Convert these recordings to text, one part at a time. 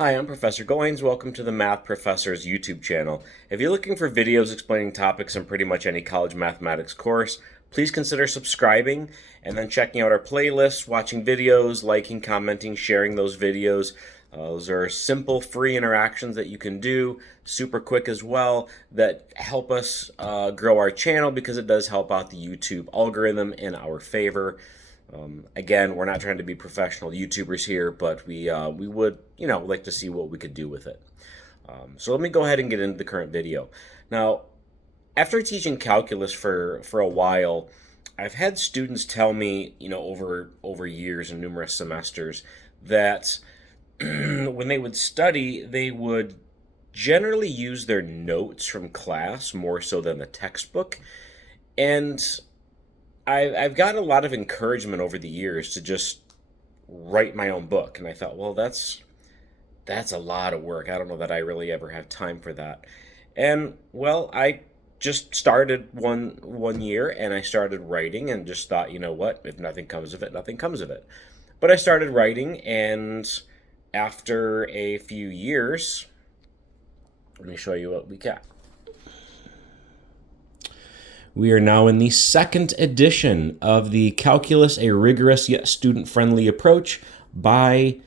Hi, I'm Professor Goins. Welcome to the Math Professor's YouTube channel. If you're looking for videos explaining topics in pretty much any college mathematics course, please consider subscribing and then checking out our playlists, watching videos, liking, commenting, sharing those videos. Those are simple, free interactions that you can do, super quick as well, that help us grow our channel because it does help out the YouTube algorithm in our favor. Again, we're not trying to be professional YouTubers here, but we would, like to see what we could do with it. So let me go ahead and get into the current video. Now, after teaching calculus for a while, I've had students tell me, over years and numerous semesters, that when they would study, they would generally use their notes from class more so than the textbook. And I've gotten a lot of encouragement over the years to just write my own book, and I thought, well, that's a lot of work. I don't know that I really ever have time for that. And well, I just started one year, and I started writing, and just thought, you know what? If nothing comes of it, nothing comes of it. But I started writing, and after a few years, let me show you what we got. We are now in the second edition of the Calculus, a rigorous yet student-friendly approach by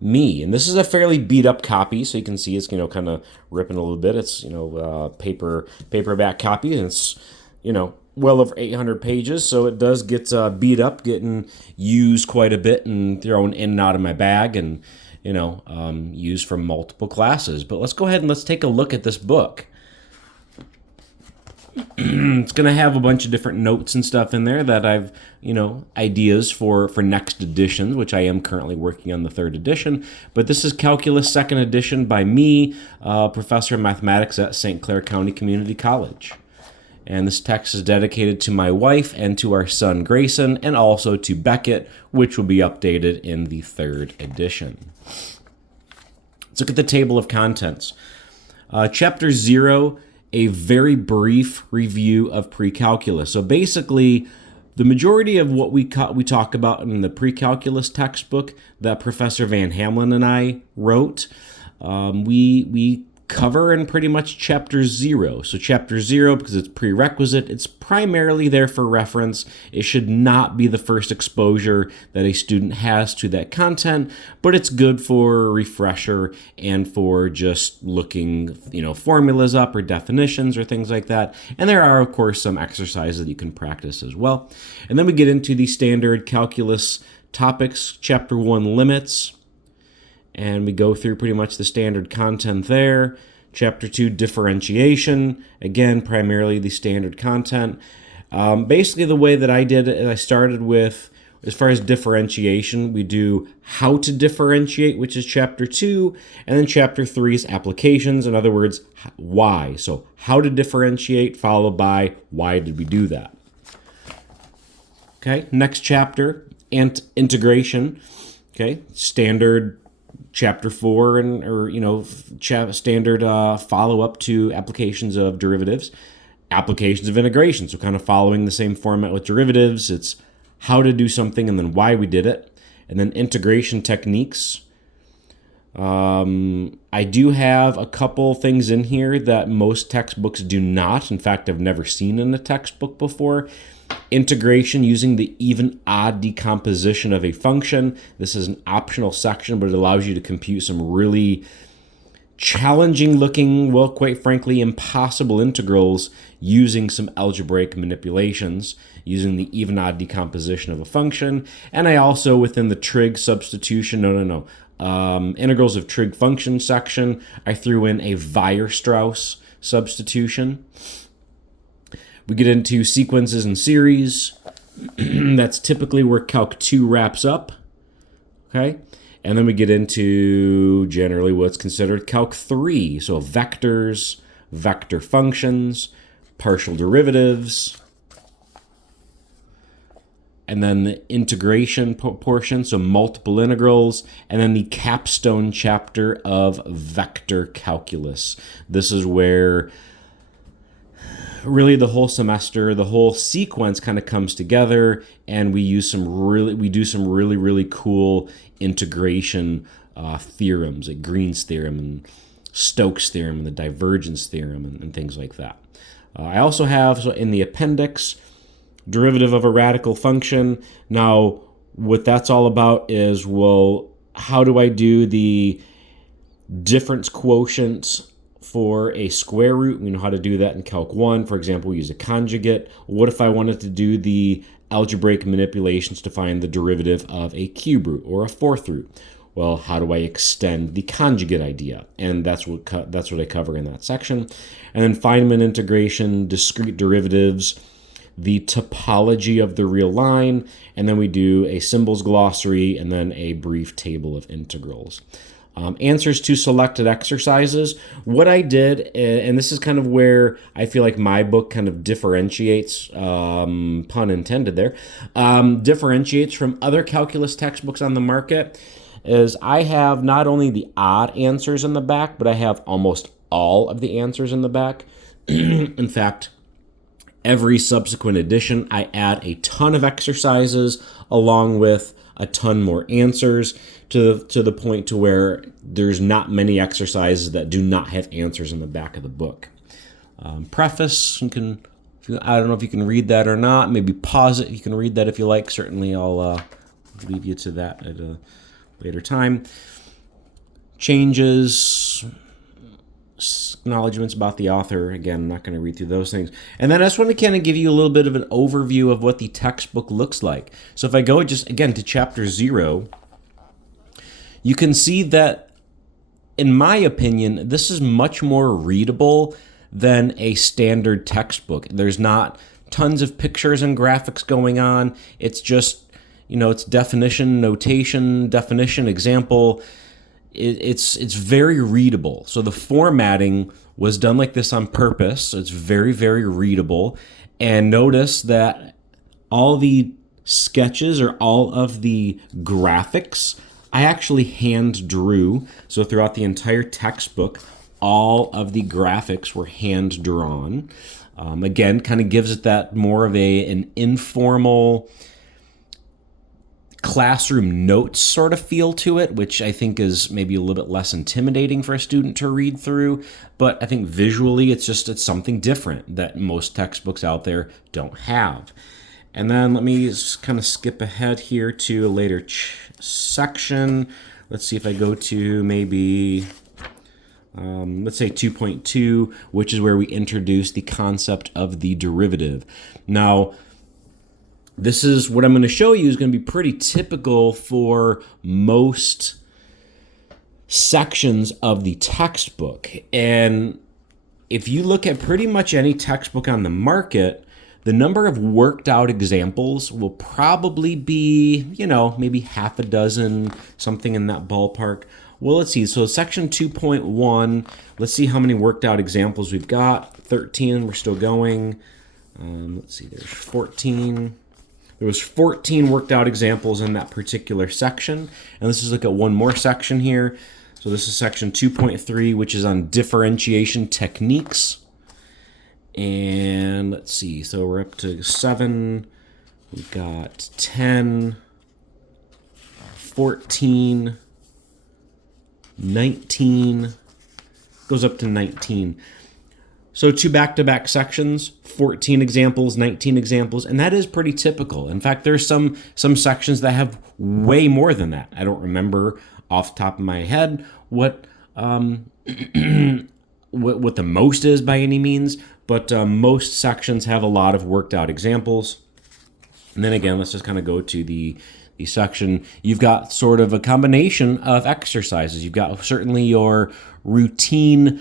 me. And this is a fairly beat-up copy, so you can see it's, kind of ripping a little bit. It's, paperback copy, and it's, well over 800 pages, so it does get beat up, getting used quite a bit and thrown in and out of my bag and, used from multiple classes. But let's go ahead and let's take a look at this book. It's going to have a bunch of different notes and stuff in there that I've, ideas for next editions, which I am currently working on the third edition. But this is Calculus second edition by me, professor of mathematics at St. Clair County Community College. And this text is dedicated to my wife and to our son Grayson, and also to Beckett, which will be updated in the third edition. Let's look at the table of contents. Chapter 0, a very brief review of pre-calculus. So basically, the majority of what we talk about in the pre-calculus textbook that Professor Van Hamlin and I wrote, we cover in pretty much chapter 0. So chapter 0, because it's prerequisite, it's primarily there for reference. It should not be the first exposure that a student has to that content, but it's good for a refresher and for just looking, formulas up or definitions or things like that. And there are, of course, some exercises that you can practice as well. And then we get into the standard calculus topics, chapter 1, limits. And we go through pretty much the standard content there. Chapter 2, differentiation. Again, primarily the standard content. Basically, the way that I did it, I started with, as far as differentiation, we do how to differentiate, which is chapter 2. And then chapter 3 is applications. In other words, why. So how to differentiate, followed by why did we do that. Okay, next chapter, integration. Okay, standard chapter 4 standard follow-up to applications of derivatives, applications of integration. So kind of following the same format with derivatives. It's how to do something and then why we did it. And then integration techniques. I do have a couple things in here that most textbooks do not. In fact, I've never seen in a textbook before. Integration using the even-odd decomposition of a function. This is an optional section, but it allows you to compute some really challenging looking, well, quite frankly, impossible integrals using some algebraic manipulations, using the even-odd decomposition of a function. And I also, within the trig substitution, integrals of trig function section, I threw in a Weierstrass substitution. We get into sequences and series. That's typically where Calc 2 wraps up. Okay? And then we get into generally what's considered Calc 3. So vectors, vector functions, partial derivatives, and then the integration portion, so multiple integrals, and then the capstone chapter of vector calculus. This is where really the whole semester, the whole sequence kind of comes together, and we do some really cool integration theorems, like Green's theorem and Stokes' theorem and the divergence theorem and things like that. I also have, so in the appendix, derivative of a radical function. Now, what that's all about is, well, how do I do the difference quotient for a square root? We know how to do that in Calc 1. For example, we use a conjugate. What if I wanted to do the algebraic manipulations to find the derivative of a cube root or a fourth root? Well, how do I extend the conjugate idea? And that's what I cover in that section. And then Feynman integration, discrete derivatives, the topology of the real line, and then we do a symbols glossary and then a brief table of integrals. Answers to selected exercises. What I did, and this is kind of where I feel like my book kind of differentiates, pun intended there, differentiates from other calculus textbooks on the market, is I have not only the odd answers in the back, but I have almost all of the answers in the back. In fact, every subsequent edition, I add a ton of exercises along with a ton more answers to the point to where there's not many exercises that do not have answers in the back of the book. Preface, I don't know if you can read that or not. Maybe pause it. You can read that if you like. Certainly, I'll leave you to that at a later time. Changes, acknowledgments about the author. Again, I'm not going to read through those things. And then I just want to kind of give you a little bit of an overview of what the textbook looks like. So if I go just, again, to chapter 0, you can see that, in my opinion, this is much more readable than a standard textbook. There's not tons of pictures and graphics going on. It's just, it's definition, notation, definition, example. It's very readable. So the formatting was done like this on purpose. It's very, very readable. And notice that all the sketches or all of the graphics, I actually hand drew. So throughout the entire textbook, all of the graphics were hand drawn. Again, kind of gives it that more of an informal classroom notes sort of feel to it, which I think is maybe a little bit less intimidating for a student to read through. But I think visually it's something different that most textbooks out there don't have. And then let me just kind of skip ahead here to a later section. Let's see if I go to maybe, let's say 2.2, which is where we introduce the concept of the derivative. Now, this is what I'm going to show you is going to be pretty typical for most sections of the textbook. And if you look at pretty much any textbook on the market, the number of worked out examples will probably be, maybe half a dozen, something in that ballpark. Well, let's see. So section 2.1, let's see how many worked out examples we've got. 13, we're still going. Let's see, there's 14. There was 14 worked out examples in that particular section. And let's just look at one more section here. So this is section 2.3, which is on differentiation techniques. And let's see, so we're up to 7. We've got 10, 14, 19, goes up to 19. So 2 back-to-back sections, 14 examples, 19 examples, and that is pretty typical. In fact, there's some sections that have way more than that. I don't remember off the top of my head what what the most is by any means, but most sections have a lot of worked out examples. And then again, let's just kind of go to the section. You've got sort of a combination of exercises. You've got certainly your routine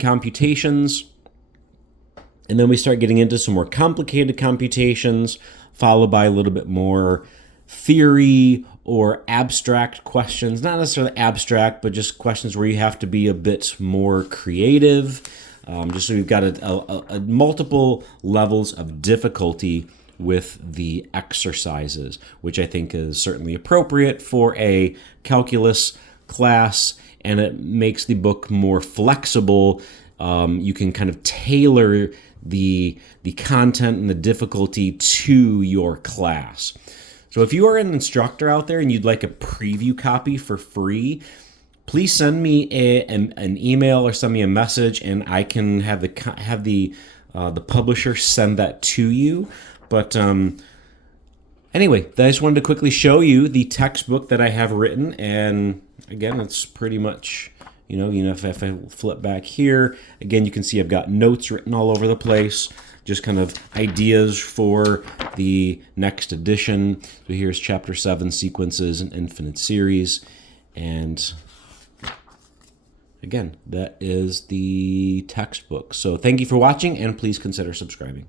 computations, and then we start getting into some more complicated computations, followed by a little bit more theory or abstract questions. Not necessarily abstract, but just questions where you have to be a bit more creative. Just so we've got a multiple levels of difficulty with the exercises, which I think is certainly appropriate for a calculus class, and it makes the book more flexible. You can kind of tailor the content and the difficulty to your class. So if you are an instructor out there and you'd like a preview copy for free, please send me an email or send me a message, and I can have the publisher send that to you. But anyway, I just wanted to quickly show you the textbook that I have written, and again, it's pretty much, if I flip back here, again, you can see I've got notes written all over the place, just kind of ideas for the next edition. So here's Chapter 7, Sequences and Infinite Series, and again, that is the textbook. So thank you for watching, and please consider subscribing.